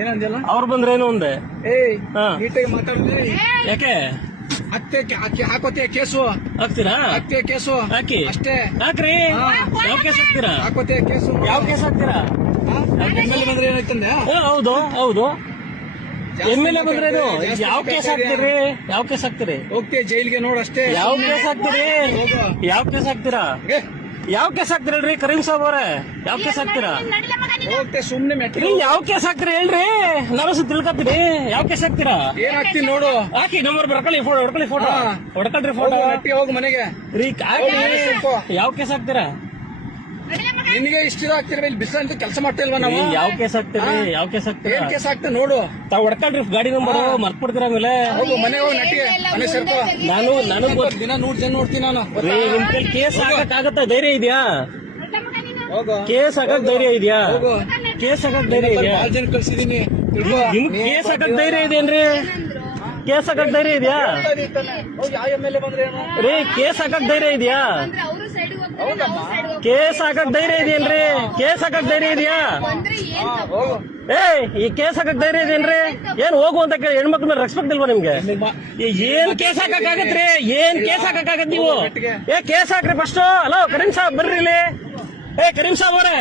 ಏನಂದಿಲ್ಲ ಅವ್ರು ಬಂದ್ರೇನು ಒಂದೆ ಏಯ್ ಹಾ. ನೀಟಾಗಿ ಮಾತಾಡಿದ್ರೆ ಯಾಕೆ ಅತ್ತೆ ಹಾಕೋತೆ ಕೇಸು ಹಾಕ್ತೀರಾ ಅತ್ತೆ ಕೇಸು ಹಾಕಿ ಅಷ್ಟೇ ಹಾಕ್ರಿ ಹಾ. ಯಾವ ಕೇಸ್ ಹಾಕ್ತೀರಾ ಹಾಕೋತೆ ಕೇಸು ಯಾವ ಕೇಸ್ ಹಾಕ್ತೀರಾ ಎಮ್ಮೆಲ್ಯೆ ಬಂದ್ರೆ ಏನಾಯ್ತಂದೆ ಹೌದು ಹೌದು ಎಮ್ಮೆಲ್ಯೆ ಬಂದ್ರೇನು ಯಾವ ಕೇಸ್ ಹಾಕ್ತೀರಿ ಯಾವ ಕೇಸ್ ಹಾಕ್ತೀರಿ ಹೋಗ್ತೀಯ ಜೈಲ್ಗೆ ನೋಡು ಅಷ್ಟೇ ಯಾವ ಕೇಸ್ ಹಾಕ್ತೀರಿ ಹೋಗು. ಯಾವ ಕೇಸ್ ಹಾಕ್ತೀರಾ ಏ, ಯಾವ ಕೇಸ್ ಹಾಕ್ತೀರಿ ಹೇಳ್ರಿ ಕರೀಂ ಸಾಬ್ ಅವ್ರೆ ಯಾವ ಕೇಸ್ ಹಾಕ್ತೀರಾ ಹೋಗ್ತೆ ಸುಮ್ನೆ ಮೆಟ್ಟಿ ಯಾವ ಕೇಸ್ ಹಾಕ್ತೀರಿ ಹೇಳ್ರಿ ನಾನು ತಿಳ್ಕೊತೀನಿ ಯಾವ ಕೇಸ್ ಹಾಕ್ತೀರಾ ಏನ್ ಹಾಕ್ತೀನಿ ನೋಡು ಹಾಕಿ ನಂಬರ್ ಹೊಡ್ಕೊಳ್ಳಿ ಫೋಟೋ ಹಾ. ಹೊಡ್ಕೊಳ್ರಿ ಹೋಗು, ಫೋಟೋ ನೆಟ್ಟಿಗೆ ಹೋಗು ಮನೆಗೆ ರೀ ಹಾಕಿ ಹೋಗು, ಮನೆಗೆ ಸೇರ್ಕೋ. ಯಾವ ಕೇಸ್ ಹಾಕ್ತೀರಾ ನಿನಗೆ ಇಷ್ಟ ಆಗ್ತಿರ ಇಲ್ಲಿ ಬಿಸಿಲಂತ ಕೆಲಸ ಮಾಡ್ತಾ ಇಲ್ವಾ ನಾವು ಯಾವ ಕೇಸ್ ಹಾಕ್ತೀರಿ ಯಾವ ಕೇಸ್ ಹಾಕ್ತೀರಾ ಏನ್ ಕೇಸ್ ಹಾಕ್ತೆ ನೋಡು ತಾವ್ ಹೊಡ್ಕೊಳ್ರಿ ಗಾಡಿ ನಂಬರ್ ಮರ್ತ್ಬಿಡ್ತೀರ ಆಮೇಲೆ ಹೋಗು ಮನೆಗೆ ಹೋಗಿ ನೆಟ್ಟಿಗೆ ಮನೆ ಸೇರ್ಕೋ ನಾನು ದಿನ 100 ಜನ ನೋಡ್ತೀನಿ ನಾನು ರೀ ನಿಮ್ ಕೈಲಿ ಕೇಸ್ ಹಾಕಕ್ಕಾಗತ್ತ ಧೈರ್ಯ ಇದೆಯಾ ಹೋಗು ಕೇಸ್ ಹಾಕಕ್ ಧೈರ್ಯ ಇದೆಯಾ ಹೋಗು. ಕೇಸ್ ಹಾಕಕ್ ಧೈರ್ಯ ಇದೆಯಾ ಭಾಳ ಜನ ಕಳ್ಸಿದೀನಿ ನಿಮ್ ಕೇಸ್ ಹಾಕಕ್ ಧೈರ್ಯ ಇದೆಯೇನ್ರಿ ಕೇಸ್ ಹಾಕಕ್ ಧೈರ್ಯ ಇದೆಯಾ ಹೋಗಿ ಯಾವ ಎಮ್ಮೆಲ್ಯೆ ಬಂದ್ರೆ ಏನು ರೀ ಕೇಸ್ ಹಾಕಕ್ ಧೈರ್ಯ ಇದೆಯಾ ಕೇಸ್ ಹಾಕಕ್ ಧೈರ್ಯ ಇದೆಯೇನ್ರಿ ಕೇಸ್ ಹಾಕಕ್ ಧೈರ್ಯ ಇದೆಯಾ ಹೋಗು ಈ ಕೇಸ್ ಹಾಕಕ್ ಧೈರ್ಯ ಇದೆಯೇನ್ರಿ ಏನ್ ಹೋಗು ಅಂತ ಕೇಳಿ ಹೆಣ್ಮಕ್ಳ ಮೇಲೆ ರೆಸ್ಪೆಕ್ಟ್ ಇಲ್ವಾ ನಿಮ್ಗೆ ಏನ್ ಕೇಸ್ ಹಾಕಕ್ ಆಗತ್ರಿ ಏನ್ ಕೇಸ್ ಹಾಕಕ್ ಆಗತ್ ನೀವು ಕೇಸ್ ಹಾಕ್ರಿ ಫಸ್ಟ್ ಹಲೋ ಕರೀಂ ಸಾಬ್ ಬರ್ರಿ ಇಲ್ಲಿ ಕರೀಂ ಸಾಬ್ ಅವ್ರೆ